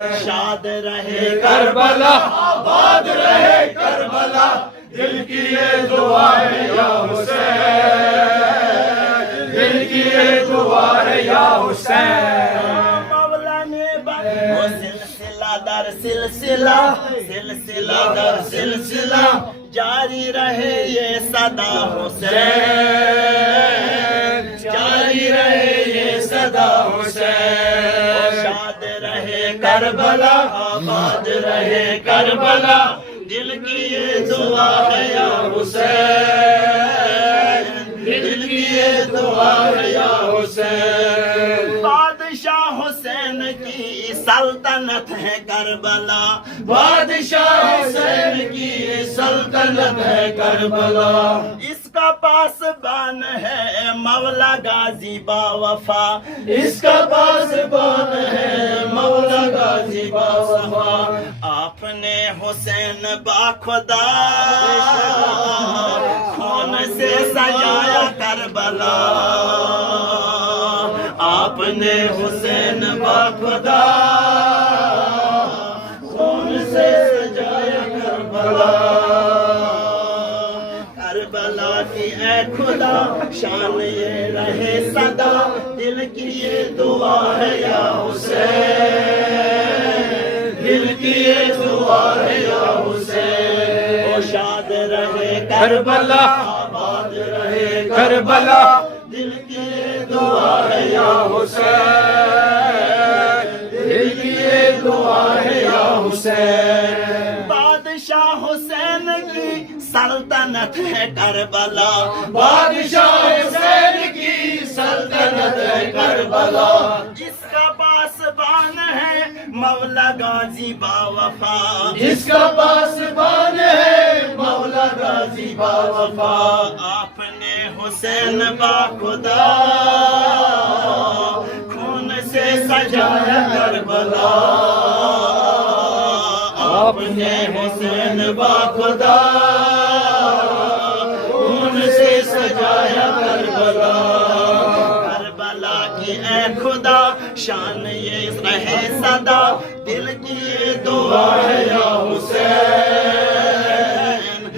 شاد رہے کربلا، آباد رہے کربلا، دل کی یہ دعا ہے یا حسین، دل کی یہ دعا ہے یا حسین۔ مولا نے وہ سلسلہ در سلسلہ، سلسلہ در سلسلہ، جاری رہے یہ صدا حسین، جاری رہے یہ صدا حسین۔ شاد رہے کربلا، آباد رہے کربلا، دل کی یہ دعا ہے یا حسین، دل کی یہ دعا ہے یا حسین۔ بادشاہ حسین کی سلطنت ہے کربلا، بادشاہ حسین کی سلطنت ہے کربلا، اس کا پاسبان ہے مولا غازی با وفا، اس کا پاسبان ہے مولا غازی با وفا۔ آپ نے حسین با خدا خون سے سجایا کربلا، آپ نے حسین با خدا خون سے سجایا کربلا۔ کربلا کی اے خدا شان یہ رہے صدا، دل کی یہ دعا ہے یا حسین، دل کی یہ دعا ہے یا حسین۔ وہ شاد رہے کربلا، آباد رہے کربلا، دل کی یہ دعا ہے یا حسین، دل کی یہ دعا ہے یا حسین۔ بادشاہ حسین کی سلطنت ہے کربلا، بادشاہ حسین کی سلطنت ہے کربلا، جس کا پاسبان ہے مولا غازی با وفا، جس کا پاسبان ہے مولا غازی با وفا۔ آپ نے حسین با خدا خون سے سجایا کربلا، آپ نے حسین با خدا خون سے سجایا کربلا۔ کربلا کی اے خدا شان یہ رہے صدا، دل کی یہ دعا ہے یا حسین،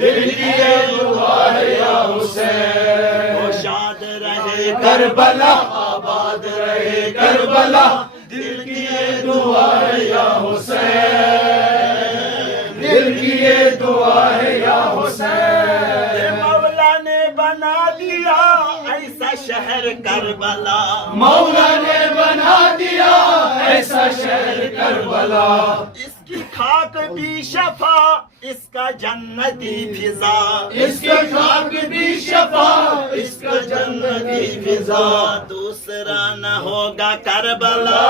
دل کی یہ دعا ہے یا حسین۔ وہ شاد رہے کربلا، آباد رہے کربلا، دل کی یہ دعا ہے یا حسین، دل کی یہ دعا ہے یا حسین۔ مولا نے بنا دیا ایسا شہر کربلا، مولا نے بنا دیا ایسا شہر کربلا، اس کی خاک بھی شفا، اس کا جنتی فضا، اس کے خاک بھی شفا، اس کا جنتی فضا۔ دوسرا نہ ہوگا کربلا،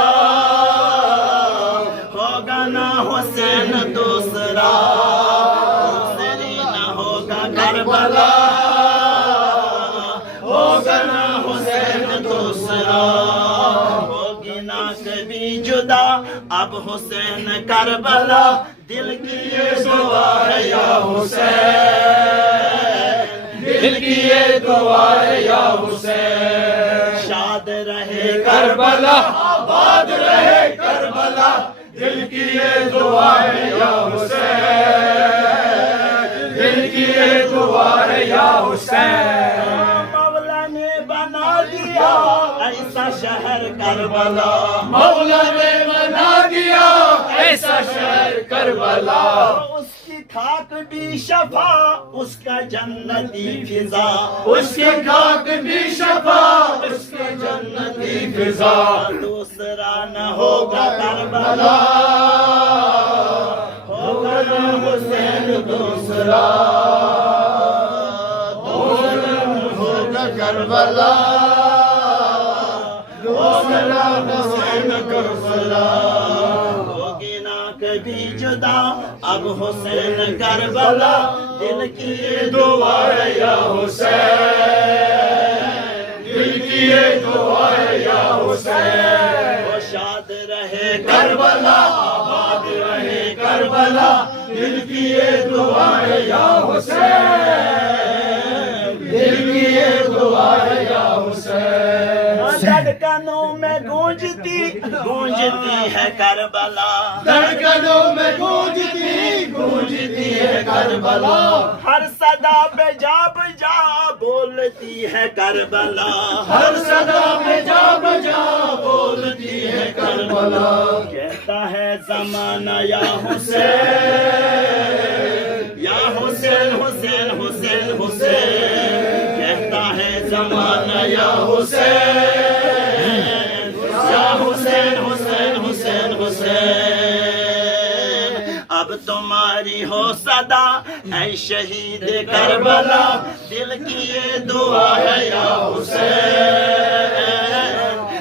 ہوگا نہ حسین دوسرا، دوسری نہ ہوگا کربلا، ہوگا نہ حسین دوسرا۔ ہوگی نہ کبھی جدا اب حسین کربلا، دل کی یہ دعا ہے یا حسین، دل کی یہ دعا ہے یا حسین۔ شاد رہے کربلا، آباد رہے کربلا، دل کی یہ دعا ہے یا حسین، دل کی یہ دعا ہے یا حسین۔ مولا نے بنا دیا ایسا شہر کربلا، مولا نے بنا دیا ایسا شہر کربلا، اس کی خاک بھی شفا، اس کا جنتی فضا، اس کے خاک بھی شفا، اس کے جنتی فضا۔ دوسرا نہ ہوگا کربلا، ہوگا نہ حسین دوسرا، دوسرا نہ ہوگا کربلا، دوسرا حسین کربلا۔ ہوگی نہ کبھی جدا اب حسین کربلا، دل کی یہ دعا ہے یا حسین، دل کی یہ دعا ہے یا حسین۔ وہ شاد رہے کربلا، آباد رہے کربلا، دل کی یہ دعا ہے یا حسین، دل کی یہ دعا ہے یا حسین۔ مدد کا دھڑکنوں میں گونجتی ہے کربلا، دھڑکنوں میں گونجتی ہے کربلا، ہر صدا پہ جا بجا بولتی ہے کربلا، ہر صدا میں جا بجا بولتی ہے کربلا، کہتا ہے زمانہ یا حسین، یا حسین حسین حسین حسین، کہتا ہے زمانہ یا حسین، یا حسین حسین حسین حسین، اب تمہاری ہو صدا اے شہید کربلا، دل کی یہ دعا ہے یا حسین،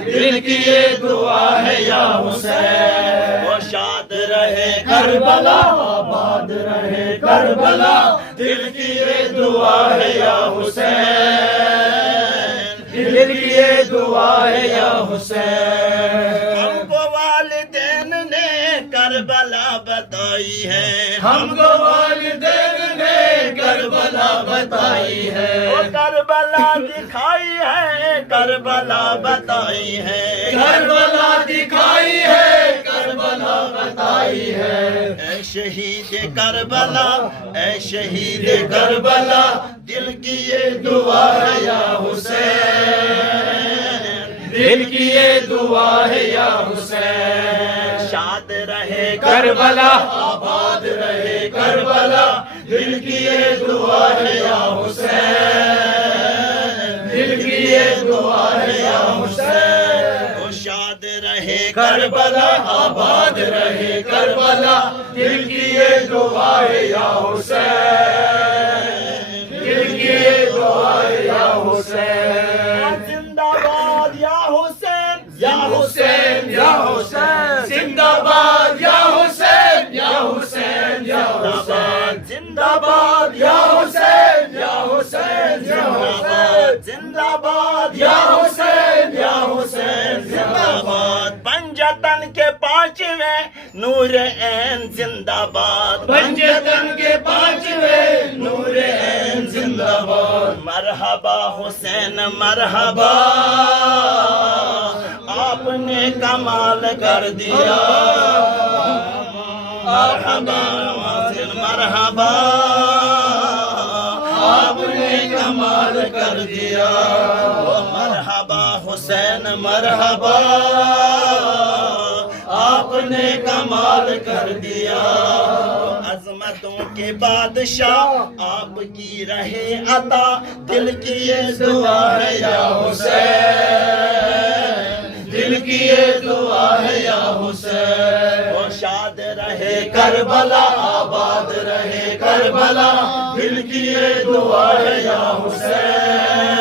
دل کی یہ دعا ہے یا حسین، وہ شاد رہے کربلا، آباد رہے کربلا، دل کی یہ دعا ہے یا حسین، دل کی یہ دعا ہے یا حسین، ہم کو والدین نے کربلا بتائی ہے، ہم کو والدین نے کربلا بتائی ہے، وہ کربلا دکھائی ہے، کربلا بتائی ہے، کربلا دکھائی ہے، کربلا بتائی ہے، اے شہید کربلا، اے شہید کربلا، دل کی یہ دعا ہے یا حسین، دل کی یہ دعا ہے یا حسین، شاد رہے کربلا آباد رہے کربلا، دل کی یہ دعا ہے یا حسین، دل کی یہ دعا ہے یا حسین، وہ شاد رہے کربلا آباد رہے کربلا، دل کی یہ دعا ہے یا حسین، دل کی یہ دعا ہے یا حسین، زندہ باد یا حسین، یا حسین یا حسین، زندہ باد یا حسین، یا حسین یا حسین، زندہ باد یا حسین یا حسین یا حسین، زندہ باد یا حسین یا حسین زندہ باد، پنجتن کے پانچویں نور عین زندہ باد، پنجتن کے پانچویں نور عین زندہ باد، مرحبا حسین مرحبا، آپ نے کمال کر دیا، مرحبا حسین مرحبا، آپ نے کمال کر دیا، مرحبا حسین مرحبا، آپ نے کمال کر دیا، عظمتوں کے بادشاہ آپ کی رہے عطا، دل کی یہ دعا ہے یا حسین، دل کی یہ دعا ہے یا حسین، وہ شاد رہے کربلا، آباد رہے کربلا، دل کی یہ دعا ہے یا حسین،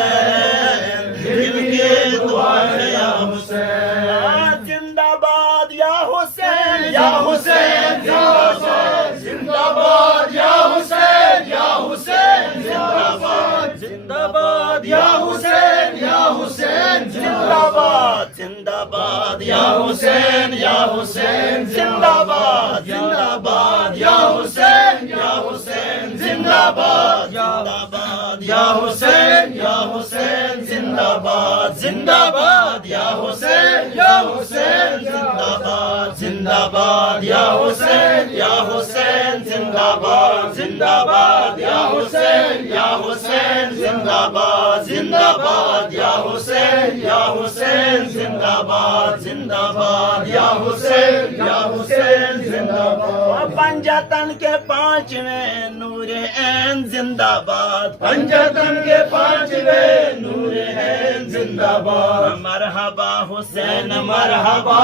دل کی یہ دعا ہے یا حسین، زندہ باد یا حسین، یا حسین یا حسین، زندہ باد یا حسین یا حسین، زندہ باد، زندہ باد یا حسین یا حسین، زندہ باد، زندہ باد یا حسین، یا حسین زندہ باد، زندہ باد یا حسین، یا حسین زندہ باد، زندہ باد یا حسین، یا حسین زندہ باد، زندہ باد یا حسین، یا حسین زندہ باد، زندہ باد یا حسین، یا حسین زندہ باد، زندہ باد یا حسین، یا حسین زندہ باد، زندہ باد یا حسین، یا حسین زندہ باد، زندہ باد یا حسین، یا حسین زندہ باد، پنجتن کے پانچویں نور عین زندہ باد، پنجتن کے پانچویں نور عین زندہ باد، مرحبا حسین مرحبا،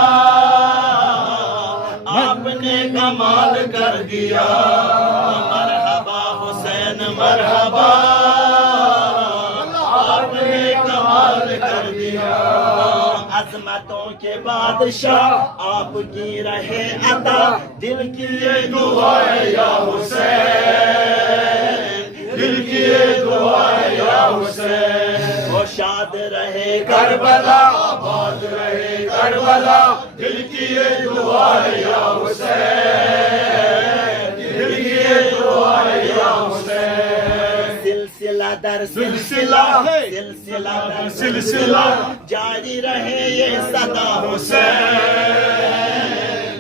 آپ نے کمال کر دیا، مرحبا حسین مرحبا، آپ نے کمال کر دیا، عظمتوں کے بادشاہ آپ کی رہے عطا، دل کی یہ دعا ہے یا حسین، دل کی یہ دعا ہے یا حسین، وہ شاد رہے کربلا آباد رہے کربلا، دل کی یہ دعا ہے یا حسین، دل کی یہ دعا ہے یا حسین، سلسلہ در در سلسلہ سلسلہ در سلسلہ جاری رہے یہ صدا حسین،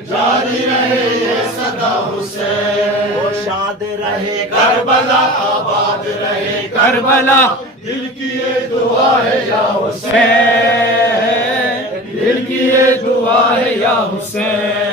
جاری رہے یہ صدا حسین، وہ شاد رہے کربلا، آباد رہے کربلا، دل کی یہ دعا ہے یا حسین، دل کی یہ دعا ہے یا حسین۔